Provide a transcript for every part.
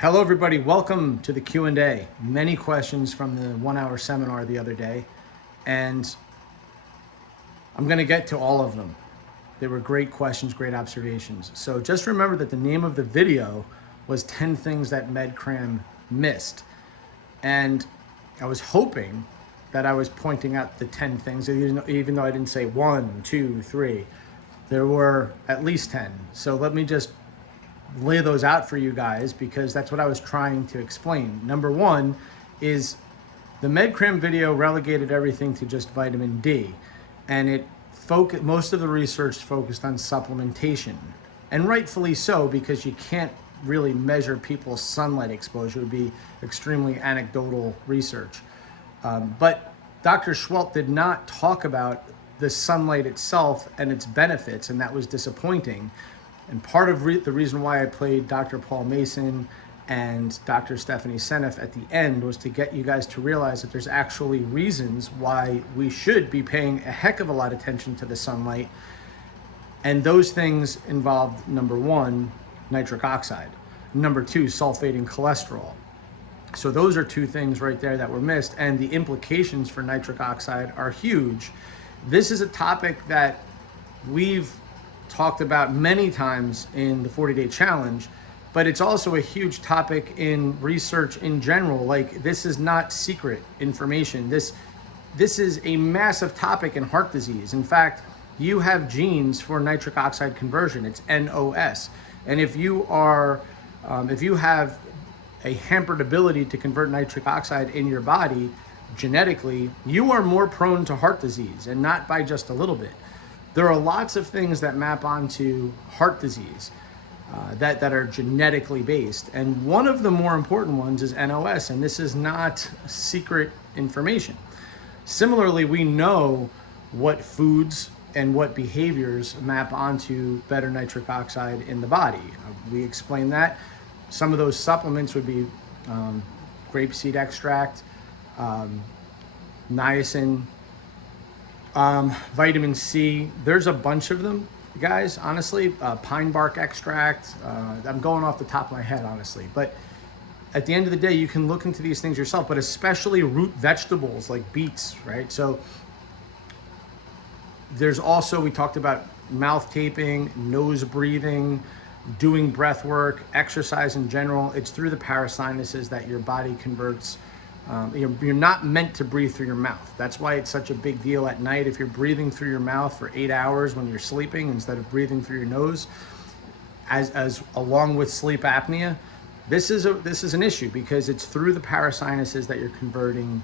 Hello everybody, welcome to the Q&A. Many questions from the 1-hour seminar the other day, and I'm gonna get to all of them. They were great questions, great observations. So just remember that the name of the video was 10 things that MedCram missed. And I was hoping that I was pointing out the 10 things, even though I didn't say 1, 2, 3. There were at least 10. So let me just lay those out for you guys, because that's what I was trying to explain. Number one is the MedCram video relegated everything to just vitamin D, and most of the research focused on supplementation, and rightfully so, because you can't really measure people's sunlight exposure. It would be extremely anecdotal research. But Dr. Schwelt did not talk about the sunlight itself and its benefits, and that was disappointing. And part of the reason why I played Dr. Paul Mason and Dr. Stephanie Seneff at the end was to get you guys to realize that there's actually reasons why we should be paying a heck of a lot of attention to the sunlight. And those things involved, number one, nitric oxide. Number two, sulfating cholesterol. So those are two things right there that were missed, and the implications for nitric oxide are huge. This is a topic that we've talked about many times in the 40-day challenge, but it's also a huge topic in research in general. Like, this is not secret information. This is a massive topic in heart disease. In fact, you have genes for nitric oxide conversion. It's NOS. And if you have a hampered ability to convert nitric oxide in your body genetically, you are more prone to heart disease, and not by just a little bit. There are lots of things that map onto heart disease that are genetically based. And one of the more important ones is NOS, and this is not secret information. Similarly, we know what foods and what behaviors map onto better nitric oxide in the body. We explained that. Some of those supplements would be grapeseed extract, niacin, vitamin C. There's a bunch of them, guys, honestly. Pine bark extract. I'm going off the top of my head, honestly. But at the end of the day, you can look into these things yourself, but especially root vegetables like beets, right? So there's also, we talked about mouth taping, nose breathing, doing breath work, exercise in general. It's through the parasinuses that your body converts. You're not meant to breathe through your mouth. That's why it's such a big deal at night if you're breathing through your mouth for 8 hours when you're sleeping instead of breathing through your nose, as along with sleep apnea. This is an issue, because it's through the parasinuses that you're converting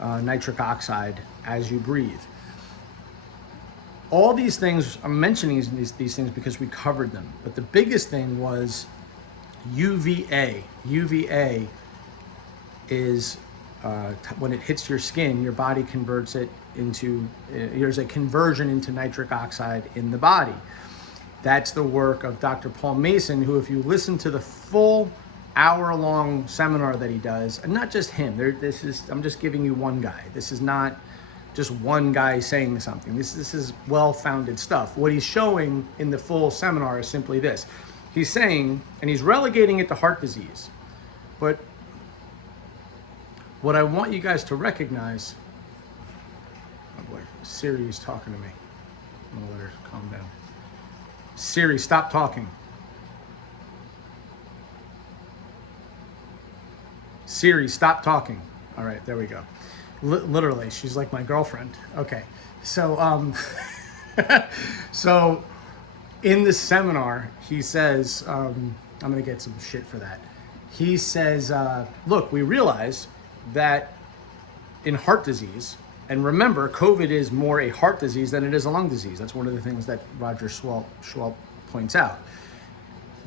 nitric oxide as you breathe. All these things, I'm mentioning these things because we covered them. But the biggest thing was UVA. UVA is when it hits your skin, your body converts it into, there's a conversion into nitric oxide in the body. That's the work of Dr. Paul Mason, who, if you listen to the full hour-long seminar that he does, and not just him, I'm just giving you one guy. This is not just one guy saying something. This is well-founded stuff. What he's showing in the full seminar is simply this. He's saying, and he's relegating it to heart disease, but what I want you guys to recognize, oh boy, Siri is talking to me. I'm gonna let her calm down. Siri, stop talking. Siri, stop talking. All right, there we go. Literally, she's like my girlfriend. Okay, so so in the seminar, he says, I'm gonna get some shit for that. He says, look, we realize that in heart disease, and remember, COVID is more a heart disease than it is a lung disease. That's one of the things that Roger Schwelt points out.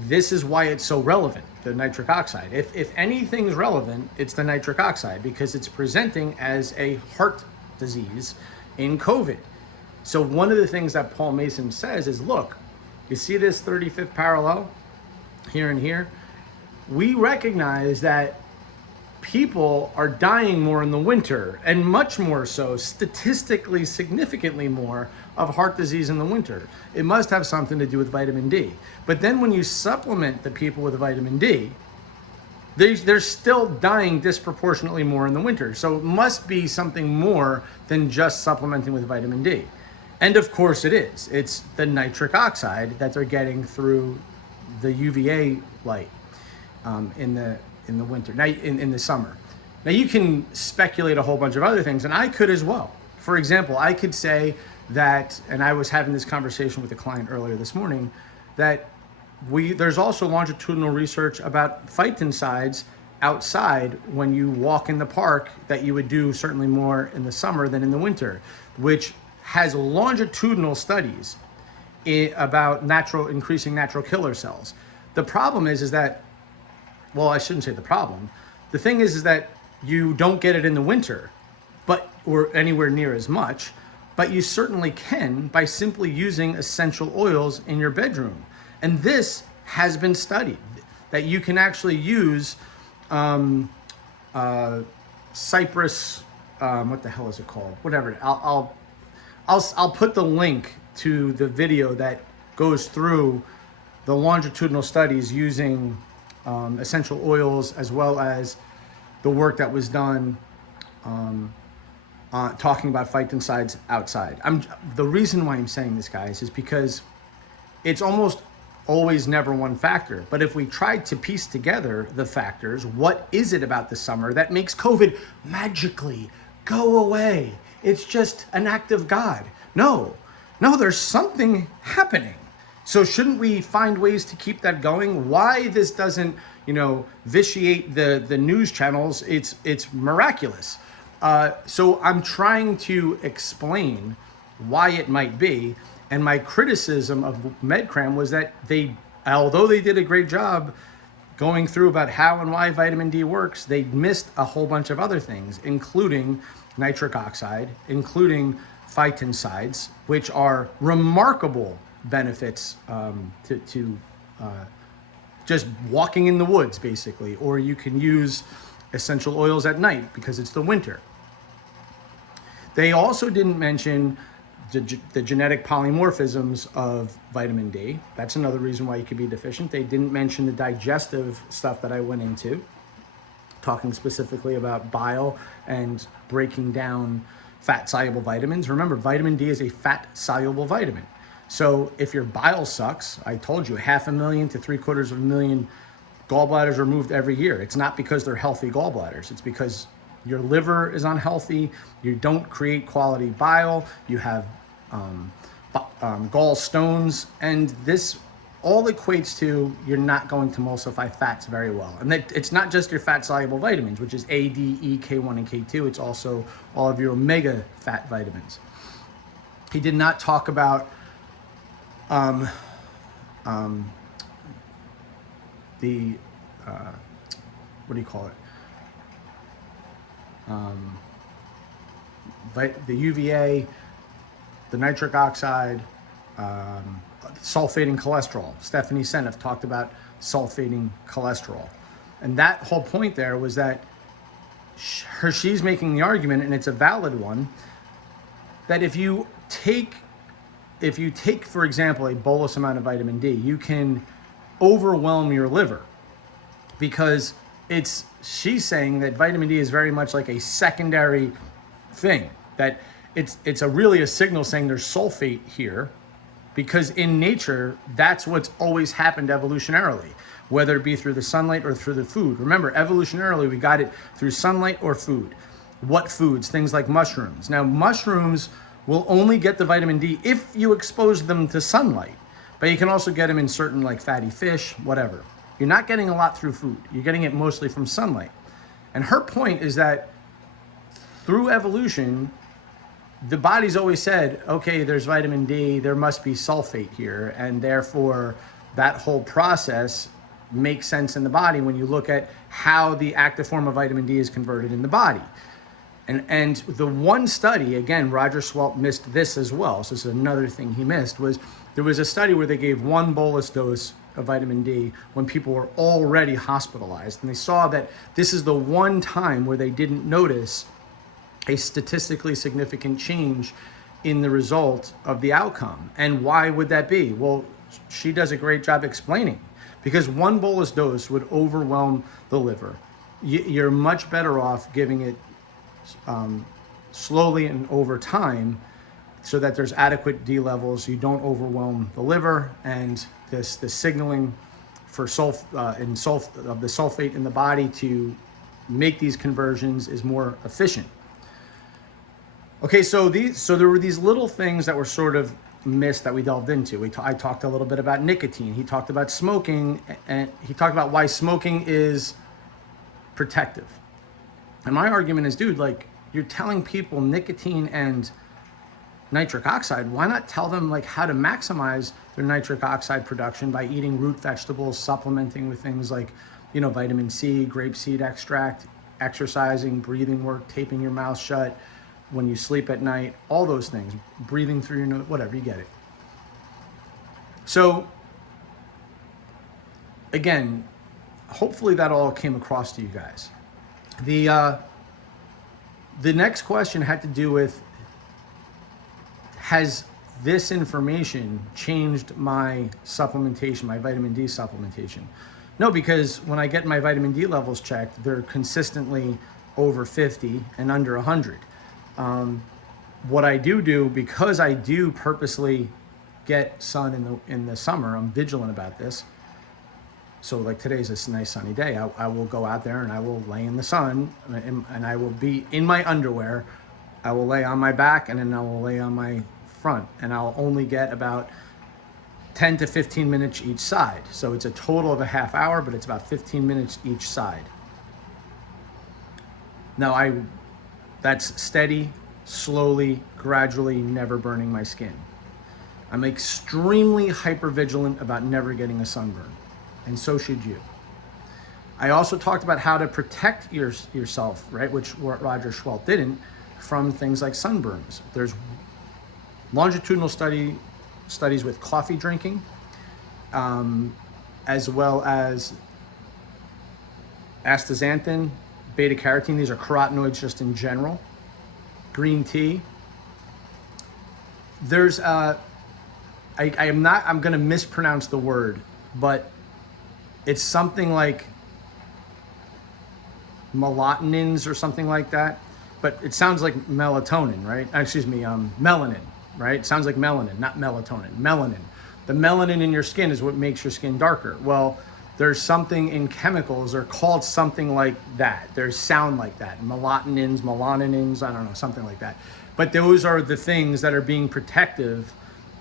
This is why it's so relevant, the nitric oxide. If anything's relevant, it's the nitric oxide, because it's presenting as a heart disease in COVID. So one of the things that Paul Mason says is, look, you see this 35th parallel here and here? We recognize that people are dying more in the winter, and much more so, statistically significantly more, of heart disease in the winter. It must have something to do with vitamin D. But then when you supplement the people with vitamin D, they're still dying disproportionately more in the winter. So it must be something more than just supplementing with vitamin D. And of course it is. It's the nitric oxide that they're getting through the UVA light in the winter, now in the summer. Now you can speculate a whole bunch of other things, and I could as well. For example, I could say that, and I was having this conversation with a client earlier this morning, that there's also longitudinal research about phytoncides outside when you walk in the park that you would do certainly more in the summer than in the winter, which has longitudinal studies about increasing natural killer cells. The problem is that, well, I shouldn't say the problem. The thing is that you don't get it in the winter, or anywhere near as much, but you certainly can by simply using essential oils in your bedroom. And this has been studied, that you can actually use cypress, what the hell is it called? Whatever. I'll put the link to the video that goes through the longitudinal studies using essential oils, as well as the work that was done talking about phytoncides outside. The reason why I'm saying this, guys, is because it's almost always never one factor. But if we tried to piece together the factors, what is it about the summer that makes COVID magically go away? It's just an act of God. No, there's something happening. So shouldn't we find ways to keep that going? Why this doesn't, vitiate the news channels, it's miraculous. So I'm trying to explain why it might be. And my criticism of MedCram was that although they did a great job going through about how and why vitamin D works, they missed a whole bunch of other things, including nitric oxide, including phytoncides, which are remarkable benefits to just walking in the woods, basically. Or you can use essential oils at night because it's the winter. They also didn't mention the genetic polymorphisms of vitamin D. That's another reason why you could be deficient. They didn't mention the digestive stuff that I went into, talking specifically about bile and breaking down fat-soluble vitamins. Remember, vitamin D is a fat-soluble vitamin. So if your bile sucks, I told you 500,000 to 750,000 gallbladders removed every year. It's not because they're healthy gallbladders. It's because your liver is unhealthy. You don't create quality bile. You have gallstones, and this all equates to you're not going to emulsify fats very well. And it's not just your fat-soluble vitamins, which is A, D, E, K1, and K2. It's also all of your omega fat vitamins. He did not talk about the what do you call it? The UVA, the nitric oxide, sulfating cholesterol. Stephanie Seneff talked about sulfating cholesterol. And that whole point there was that she's making the argument, and it's a valid one, that if you take, for example, a bolus amount of vitamin D, you can overwhelm your liver, because she's saying that vitamin D is very much like a secondary thing, that it's really a signal saying there's sulfate here, because in nature, that's what's always happened evolutionarily, whether it be through the sunlight or through the food. Remember, evolutionarily, we got it through sunlight or food. What foods? Things like mushrooms. Now, mushrooms will only get the vitamin D if you expose them to sunlight, but you can also get them in certain like fatty fish, whatever. You're not getting a lot through food. You're getting it mostly from sunlight. And her point is that through evolution, the body's always said, okay, there's vitamin D, there must be sulfate here, and therefore that whole process makes sense in the body when you look at how the active form of vitamin D is converted in the body. And the one study, again, Roger Swalt missed this as well, so this is another thing he missed, was there was a study where they gave one bolus dose of vitamin D when people were already hospitalized. And they saw that this is the one time where they didn't notice a statistically significant change in the result of the outcome. And why would that be? Well, she does a great job explaining, because one bolus dose would overwhelm the liver. You're much better off giving it slowly and over time, so that there's adequate D levels. You don't overwhelm the liver, and the signaling for the sulfate in the body to make these conversions is more efficient. Okay, so there were these little things that were sort of missed that we delved into. I talked a little bit about nicotine. He talked about smoking, and he talked about why smoking is protective. And my argument is, dude, like, you're telling people nicotine and nitric oxide, why not tell them like how to maximize their nitric oxide production by eating root vegetables, supplementing with things like, vitamin C, grapeseed extract, exercising, breathing work, taping your mouth shut when you sleep at night, all those things, breathing through your nose, whatever, you get it. So again, hopefully that all came across to you guys. The next question had to do with, has this information changed my supplementation, my vitamin D supplementation? No, because when I get my vitamin D levels checked, they're consistently over 50 and under 100. What I do, because I do purposely get sun in the summer, I'm vigilant about this. So like today's a nice sunny day. I will go out there and I will lay in the sun, and I will be in my underwear. I will lay on my back, and then I will lay on my front, and I'll only get about 10 to 15 minutes each side. So it's a total of a half hour, but it's about 15 minutes each side. Now that's steady, slowly, gradually, never burning my skin. I'm extremely hypervigilant about never getting a sunburn, and so should you. I also talked about how to protect yourself, right, which Roger Schwelt didn't, from things like sunburns. There's longitudinal studies with coffee drinking, as well as astaxanthin, beta carotene. These are carotenoids just in general. Green tea. There's I'm going to mispronounce the word, but it's something like melatonin or something like that. But it sounds like melatonin, right? Excuse me, melanin, right? It sounds like melanin, not melatonin, melanin. The melanin in your skin is what makes your skin darker. Well, there's something in chemicals, they're called something like that. They sound like that. Melaninins, I don't know, something like that. But those are the things that are being protective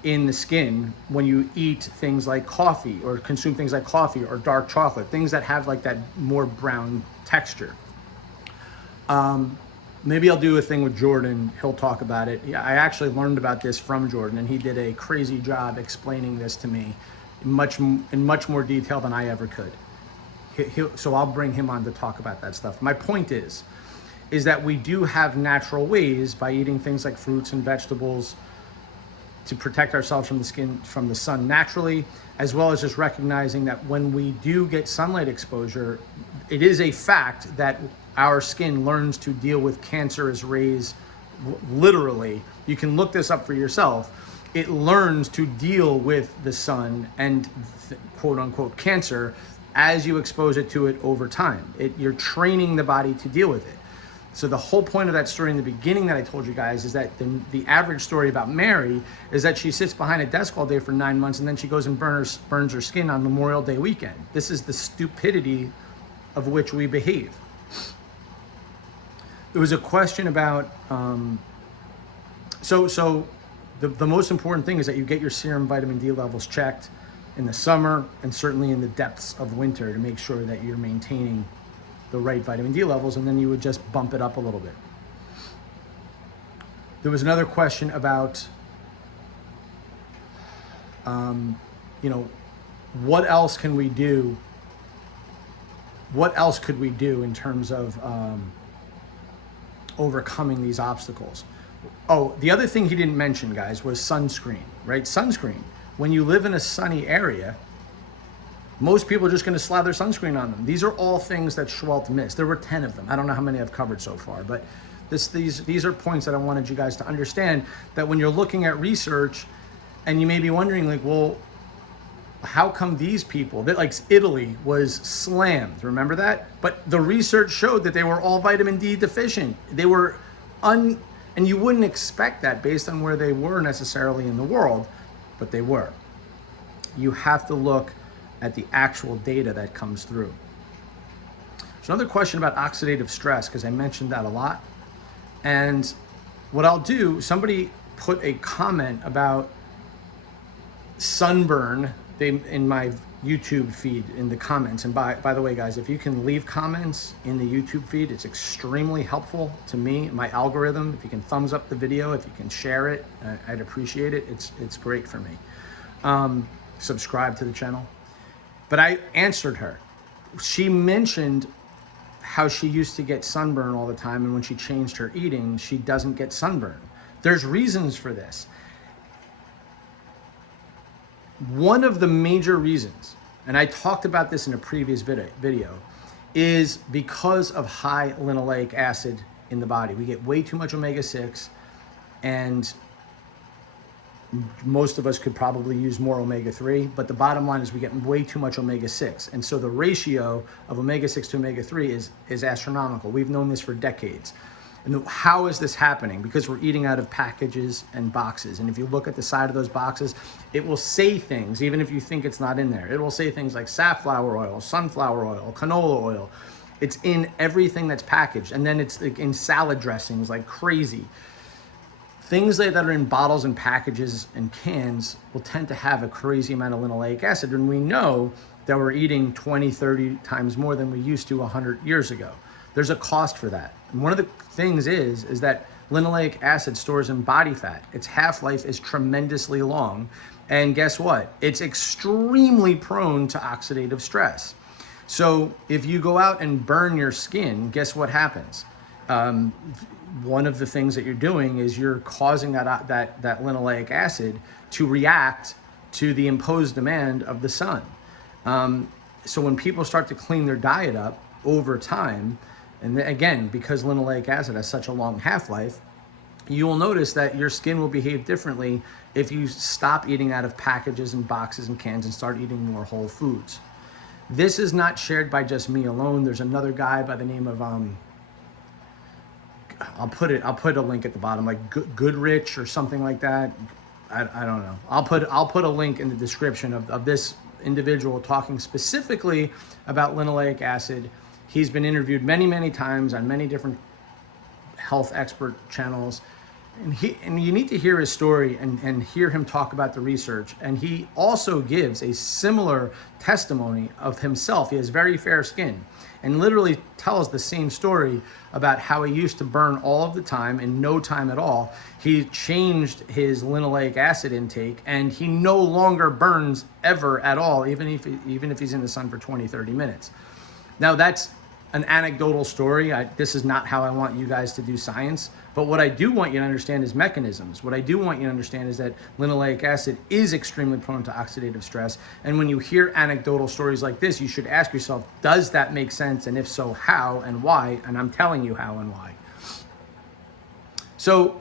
in the skin when you eat things like coffee or consume things like coffee or dark chocolate, things that have like that more brown texture. Maybe I'll do a thing with Jordan. He'll talk about it. I actually learned about this from Jordan, and he did a crazy job explaining this to me in much more detail than I ever could. So I'll bring him on to talk about that stuff. My point is that we do have natural ways by eating things like fruits and vegetables to protect ourselves from the sun naturally, as well as just recognizing that when we do get sunlight exposure, it is a fact that our skin learns to deal with cancerous rays, literally. You can look this up for yourself. It learns to deal with the sun and quote unquote cancer as you expose it to it over time. You're training the body to deal with it. So the whole point of that story in the beginning that I told you guys is that the average story about Mary is that she sits behind a desk all day for 9 months, and then she goes and burns her skin on Memorial Day weekend. This is the stupidity of which we behave. There was a question about, so the most important thing is that you get your serum vitamin D levels checked in the summer and certainly in the depths of winter to make sure that you're maintaining the right vitamin D levels, and then you would just bump it up a little bit. There was another question about, what else can we do? What else could we do in terms of overcoming these obstacles? Oh, the other thing he didn't mention, guys, was sunscreen, right? Sunscreen. When you live in a sunny area, most people are just going to slather sunscreen on them. These are all things that Schwelt missed. There were 10 of them. I don't know how many I've covered so far, but these are points that I wanted you guys to understand, that when you're looking at research and you may be wondering like, well, how come these people, that like Italy was slammed, remember that? But the research showed that they were all vitamin D deficient. They were and you wouldn't expect that based on where they were necessarily in the world, but they were. You have to look at the actual data that comes through. There's another question about oxidative stress, because I mentioned that a lot. And what I'll do, somebody put a comment about sunburn in my YouTube feed in the comments. And by the way, guys, if you can leave comments in the YouTube feed, it's extremely helpful to me, my algorithm. If you can thumbs up the video, if you can share it, I'd appreciate it. It's great for me. Subscribe to the channel. But I answered her. She mentioned how she used to get sunburn all the time, and when she changed her eating, she doesn't get sunburn. There's reasons for this. One of the major reasons, and I talked about this in a previous video, is because of high linoleic acid in the body. We get way too much omega-6, and most of us could probably use more omega-3, but the bottom line is we get way too much omega-6. And so the ratio of omega-6 to omega-3 is astronomical. We've known this for decades. And how is this happening? Because we're eating out of packages and boxes. And if you look at the side of those boxes, it will say things, even if you think it's not in there. It will say things like safflower oil, sunflower oil, canola oil. It's in everything that's packaged. And then it's like in salad dressings like crazy. Things that are in bottles and packages and cans will tend to have a crazy amount of linoleic acid. And we know that we're eating 20, 30 times more than we used to 100 years ago. There's a cost for that. And one of the things is that linoleic acid stores in body fat. Its half-life is tremendously long. And guess what? It's extremely prone to oxidative stress. So if you go out and burn your skin, guess what happens? One of the things that you're doing is you're causing that linoleic acid to react to the imposed demand of the sun. So when people start to clean their diet up over time, and again, because linoleic acid has such a long half-life, you will notice that your skin will behave differently if you stop eating out of packages and boxes and cans and start eating more whole foods. This is not shared by just me alone. There's another guy by the name of I'll put a link at the bottom, like Goodrich or something like that. I don't know. I'll put a link in the description of this individual talking specifically about linoleic acid. He's been interviewed many times on many different health expert channels. And you need to hear his story and hear him talk about the research. And he also gives a similar testimony of himself. He has very fair skin and literally tells the same story about how he used to burn all of the time in no time at all. He changed his linoleic acid intake and he no longer burns ever at all, even if he's in the sun for 20, 30 minutes. Now that's an anecdotal story. This is not how I want you guys to do science, but what I do want you to understand is mechanisms. What I do want you to understand is that linoleic acid is extremely prone to oxidative stress. And when you hear anecdotal stories like this, you should ask yourself, does that make sense? And if so, how and why? And I'm telling you how and why. So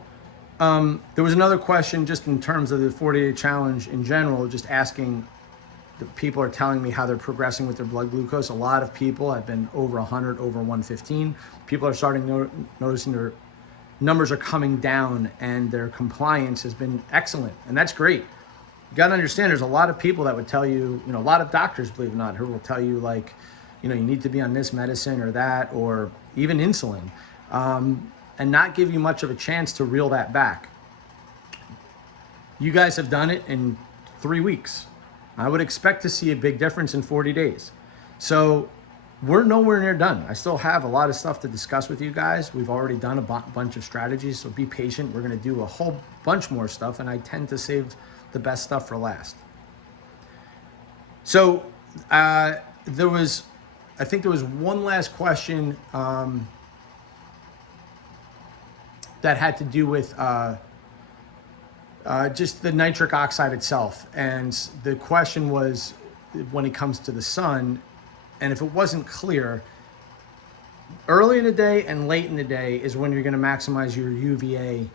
there was another question just in terms of the 40-day challenge in general, just asking, the people are telling me how they're progressing with their blood glucose. A lot of people have been over 100, over 115. People are starting noticing their numbers are coming down and their compliance has been excellent. And that's great. You got to understand, there's a lot of people that would tell you, a lot of doctors, believe it or not, who will tell you like, you need to be on this medicine or that, or even insulin, and not give you much of a chance to reel that back. You guys have done it in 3 weeks. I would expect to see a big difference in 40 days. So we're nowhere near done. I still have a lot of stuff to discuss with you guys. We've already done a bunch of strategies, so be patient. We're gonna do a whole bunch more stuff, and I tend to save the best stuff for last. So I think there was one last question that had to do with just the nitric oxide itself. And the question was, when it comes to the sun, and if it wasn't clear, early in the day and late in the day is when you're going to maximize your UVA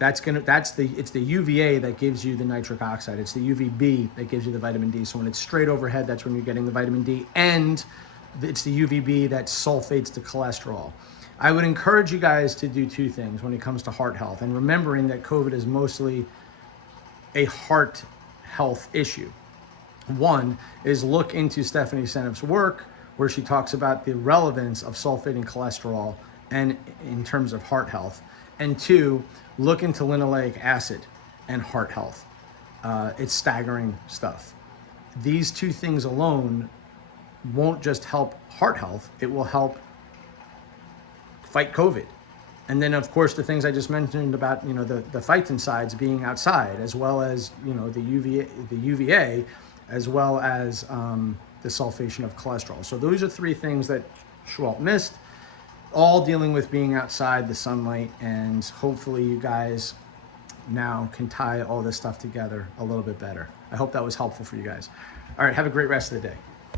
It's the UVA that gives you the nitric oxide. It's the UVB that gives you the vitamin D. So when it's straight overhead, that's when you're getting the vitamin D, and it's the UVB that sulfates the cholesterol. I would encourage you guys to do two things when it comes to heart health, and remembering that COVID is mostly a heart health issue. One is look into Stephanie Seneff's work, where she talks about the relevance of sulfating cholesterol and in terms of heart health. And two, look into linoleic acid and heart health. It's staggering stuff. These two things alone won't just help heart health, it will help fight COVID. And then, of course, the things I just mentioned about, the phytoncides being outside, as well as, the UVA, as well as the sulfation of cholesterol. So those are three things that Schwalt missed, all dealing with being outside, the sunlight, and hopefully you guys now can tie all this stuff together a little bit better. I hope that was helpful for you guys. All right, have a great rest of the day.